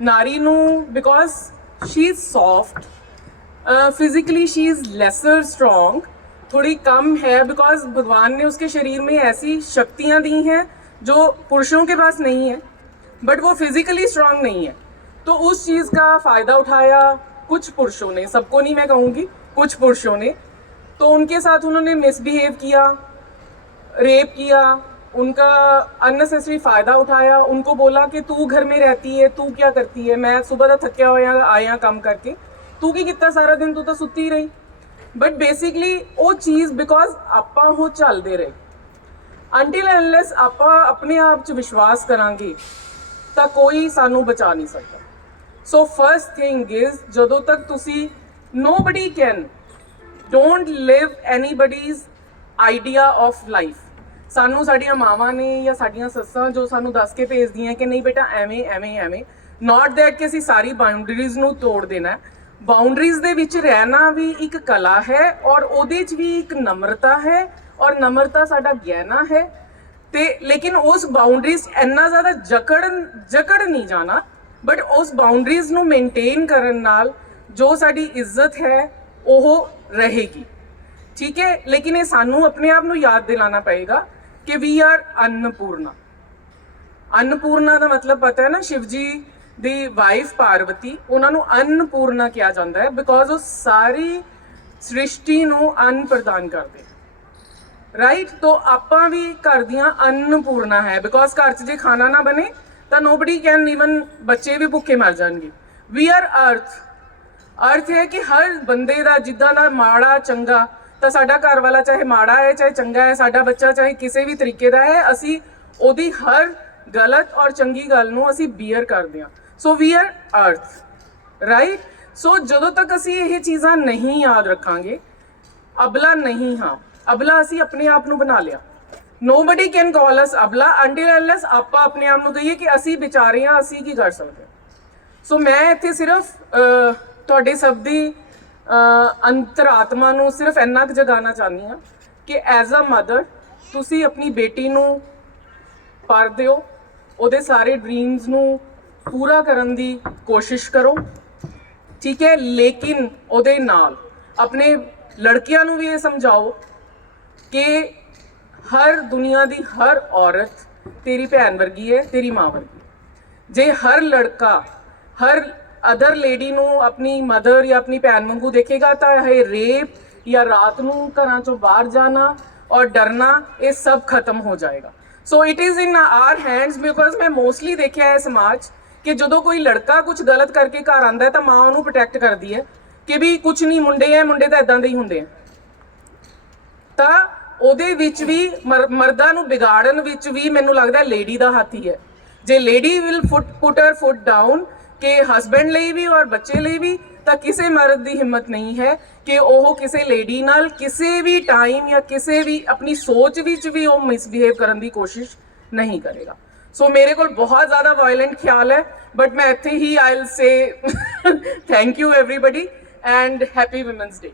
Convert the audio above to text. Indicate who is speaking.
Speaker 1: ਨਾਰੀ ਨੂੰ because she is soft physically she is lesser strong थोड़ी कम है बिकॉज भगवान ने उसके शरीर में ऐसी शक्तियां दी हैं जो पुरुषों के पास नहीं है बट वो फिजिकली स्ट्रांग नहीं है तो उस चीज़ का फ़ायदा उठाया कुछ पुरुषों ने सबको नहीं मैं कहूँगी कुछ पुरुषों ने तो उनके साथ उन्होंने मिसबिहेव किया रेप किया उनका अननेसेसरी फ़ायदा उठाया उनको बोला कि तू घर में रहती है तू क्या करती है मैं सुबह ਦਾ ਥੱਕਿਆ ਹੋਇਆ ਆਇਆ ਕੰਮ ਕਰਕੇ ਤੂੰ ਕੀ ਕੀਤਾ ਸਾਰਾ ਦਿਨ ਤੂੰ ਤਾਂ ਸੁੱਤੀ ਹੀ ਰਹੀ ਬਟ ਬੇਸਿਕਲੀ ਉਹ ਚੀਜ਼ ਬਿਕੋਜ਼ ਆਪਾਂ ਉਹ ਚੱਲਦੇ ਰਹੇ ਅੰਟਿਲ ਅਨਲੈਸ ਆਪਾਂ ਆਪਣੇ ਆਪ 'ਚ ਵਿਸ਼ਵਾਸ ਕਰਾਂਗੇ ਤਾਂ ਕੋਈ ਸਾਨੂੰ ਬਚਾ ਨਹੀਂ ਸਕਦਾ ਸੋ ਫਰਸਟ ਥਿੰਗ ਇਜ਼ ਜਦੋਂ ਤੱਕ ਤੁਸੀਂ nobody can don't live anybody's idea of life ਸਾਨੂੰ ਸਾਡੀਆਂ ਮਾਵਾਂ ਨੇ ਜਾਂ ਸਾਡੀਆਂ ਸੱਸਾਂ ਜੋ ਸਾਨੂੰ ਦੱਸ ਕੇ ਭੇਜਦੀਆਂ ਕਿ ਨਹੀਂ ਬੇਟਾ, ਐਵੇਂ ਐਵੇਂ ਐਵੇਂ। ਨਾਟ ਦੈਟ ਕਿ ਅਸੀਂ ਸਾਰੀ ਬਾਉਂਡਰੀਜ਼ ਨੂੰ ਤੋੜ ਦੇਣਾ ਬਾਉਂਡਰੀਜ਼ ਦੇ ਵਿੱਚ ਰਹਿਣਾ ਵੀ ਇੱਕ ਕਲਾ ਹੈ ਔਰ ਉਹਦੇ 'ਚ ਵੀ ਇੱਕ ਨਮਰਤਾ ਹੈ ਔਰ ਨਮਰਤਾ ਸਾਡਾ ਗਿਆਨਾ ਹੈ। ਤੇ ਲੇਕਿਨ ਉਸ ਬਾਉਂਡਰੀਜ਼ ਇੰਨਾ ਜ਼ਿਆਦਾ ਜਕੜ ਜਕੜ ਨਹੀਂ ਜਾਣਾ ਬਟ ਉਸ ਬਾਉਂਡਰੀਜ਼ ਨੂੰ ਮੇਨਟੇਨ ਕਰਨ ਨਾਲ ਜੋ ਸਾਡੀ ਇੱਜ਼ਤ ਹੈ, ਉਹ ਰਹੇਗੀ। ਠੀਕ ਹੈ? ਲੇਕਿਨ ਇਹ ਸਾਨੂੰ ਆਪਣੇ ਆਪ ਨੂੰ ਯਾਦ ਦਿਲਾਣਾ ਪਏਗਾ ਕਿ ਵੀ ਆਰ ਅੰਨਪੂਰਨਾ ਅੰਨਪੂਰਨਾ ਦਾ ਮਤਲਬ ਪਤਾ ਹੈ ਨਾ ਸ਼ਿਵ ਜੀ ਦੀ ਵਾਈਫ ਪਾਰਵਤੀ, ਉਹਨਾਂ ਨੂੰ ਅੰਨਪੂਰਨਾ ਕਿਹਾ ਜਾਂਦਾ ਹੈ ਬਿਕੋਜ਼ ਉਹ ਸਾਰੀ ਸ੍ਰਿਸ਼ਟੀ ਨੂੰ ਅੰਨ ਪ੍ਰਦਾਨ ਕਰਦੇ ਰਾਈਟ ਤੋ ਆਪਾਂ ਵੀ ਘਰ ਦੀਆਂ ਅੰਨਪੂਰਨਾ ਹੈ ਬਿਕੋਜ਼ ਘਰ 'ਚ ਜੇ ਖਾਣਾ ਨਾ ਬਣੇ, ਤਾਂ ਨੋਬਡੀ ਕੈਨ ਇਵਨ ਬੱਚੇ ਵੀ ਭੁੱਖੇ ਮਰ ਜਾਣਗੇ। ਵੀ ਆਰ ਅਰਥ ਅਰਥ ਹੈ ਕਿ ਹਰ ਬੰਦੇ ਦਾ, ਜਿੱਦਾਂ ਦਾ ਮਾੜਾ, ਚੰਗਾ ਤਾਂ ਸਾਡਾ ਘਰ ਵਾਲਾ ਚਾਹੇ ਮਾੜਾ ਹੈ, ਚਾਹੇ ਚੰਗਾ ਹੈ, ਸਾਡਾ ਬੱਚਾ ਚਾਹੇ ਕਿਸੇ ਵੀ ਤਰੀਕੇ ਦਾ ਹੈ, ਅਸੀਂ ਉਹਦੀ ਹਰ ਗਲਤ ਔਰ ਚੰਗੀ ਗੱਲ ਨੂੰ ਅਸੀਂ ਬੀਅਰ ਕਰਦੇ ਹਾਂ। ਸੋ ਵੀ ਆਰ ਅਰਥ ਰਾਈਟ ਸੋ ਜਦੋਂ ਤੱਕ ਅਸੀਂ ਇਹ ਚੀਜ਼ਾਂ ਨਹੀਂ ਯਾਦ ਰੱਖਾਂਗੇ, ਅਬਲਾ ਨਹੀਂ ਹਾਂ। ਅਬਲਾ ਅਸੀਂ ਆਪਣੇ ਆਪ ਨੂੰ ਬਣਾ ਲਿਆ। ਨੋਬਡੀ ਕੈਨ ਕਾਲ ਅਸ ਅਬਲਾ ਅੰਟਿਲ ਅਨਲੈਸ ਆਪਾਂ ਆਪਣੇ ਆਪ ਨੂੰ ਕਹੀਏ ਕਿ ਅਸੀਂ ਵਿਚਾਰੇ ਹਾਂ, ਅਸੀਂ ਕੀ ਕਰ ਸਕਦੇ ਸੋ ਮੈਂ ਇੱਥੇ ਸਿਰਫ ਤੁਹਾਡੇ ਸਭ ਦੀ ਅੰਤਰਾਤਮਾ ਨੂੰ ਸਿਰਫ ਇੰਨਾ ਕੁ ਜਗਾਉਣਾ ਚਾਹੁੰਦੀ ਹਾਂ ਕਿ ਐਜ਼ ਅ ਮਦਰ ਤੁਸੀਂ ਆਪਣੀ ਬੇਟੀ ਨੂੰ ਪਰ ਦਿਓ ਉਹਦੇ ਸਾਰੇ ਡ੍ਰੀਮਸ ਨੂੰ ਪੂਰਾ ਕਰਨ ਦੀ ਕੋਸ਼ਿਸ਼ ਕਰੋ, ਠੀਕ ਹੈ? ਲੇਕਿਨ ਉਹਦੇ ਨਾਲ ਆਪਣੇ ਲੜਕੀਆਂ ਨੂੰ ਵੀ ਇਹ ਸਮਝਾਓ ਕਿ ਹਰ ਦੁਨੀਆ ਦੀ ਹਰ ਔਰਤ ਤੇਰੀ ਭੈਣ ਵਰਗੀ ਹੈ, ਤੇਰੀ ਮਾਂ ਵਰਗੀ ਜੇ ਹਰ ਲੜਕਾ, ਹਰ ਅਦਰ ਲੇਡੀ ਨੂੰ ਆਪਣੀ ਮਦਰ ਜਾਂ ਆਪਣੀ ਭੈਣ ਵਾਂਗੂ ਦੇਖੇਗਾ ਤਾਂ ਇਹ ਰੇਪ ਜਾਂ ਰਾਤ ਨੂੰ ਘਰਾਂ ਚੋਂ ਬਾਹਰ ਜਾਣਾ ਔਰ ਡਰਨਾ, ਇਹ ਸਭ ਖਤਮ ਹੋ ਜਾਏਗਾ। So it is in our hands because ਮੈਂ ਮੋਸਟਲੀ ਦੇਖਿਆ ਹੈ ਸਮਾਜ ਕਿ ਜਦੋਂ ਕੋਈ ਲੜਕਾ ਕੁਝ ਗਲਤ ਕਰਕੇ ਘਰ ਆਂਦਾ ਹੈ ਤਾਂ ਮਾਂ ਉਹਨੂੰ ਪ੍ਰੋਟੈਕਟ ਕਰਦੀ ਹੈ ਕਿ ਵੀ ਕੁਝ ਨਹੀਂ, ਮੁੰਡੇ ਐ, ਮੁੰਡੇ ਤਾਂ ਇਦਾਂ ਦੇ ਹੀ ਹੁੰਦੇ ਆ। ਤਾਂ ਉਹਦੇ ਵਿੱਚ ਵੀ ਮਰ- ਮਰਦਾਂ ਨੂੰ ਵਿਗਾੜਨ ਵਿੱਚ ਵੀ ਮੈਨੂੰ ਲੱਗਦਾ ਲੇਡੀ ਦਾ ਹੱਥ ਹੀ ਹੈ। ਜੇ lady will foot put her foot down ਕਿ ਹਸਬੈਂਡ ਲਈ ਵੀ ਔਰ ਬੱਚੇ ਲਈ ਵੀ ਤਾਂ ਕਿਸੇ ਮਰਦ ਦੀ ਹਿੰਮਤ ਨਹੀਂ ਹੈ ਕਿ ਉਹ ਕਿਸੇ ਲੇਡੀ ਨਾਲ ਕਿਸੇ ਵੀ ਟਾਈਮ ਜਾਂ ਕਿਸੇ ਵੀ ਆਪਣੀ ਸੋਚ ਵਿੱਚ ਵੀ ਉਹ ਮਿਸਬਿਹੇਵ ਕਰਨ ਦੀ ਕੋਸ਼ਿਸ਼ ਨਹੀਂ ਕਰੇਗਾ ਸੋ ਮੇਰੇ ਕੋਲ ਬਹੁਤ ਜ਼ਿਆਦਾ ਵਾਇਲੈਂਟ ਖਿਆਲ ਹੈ ਬਟ ਮੈਂ ਇੱਥੇ ਹੀ I will say thank you everybody and happy women's day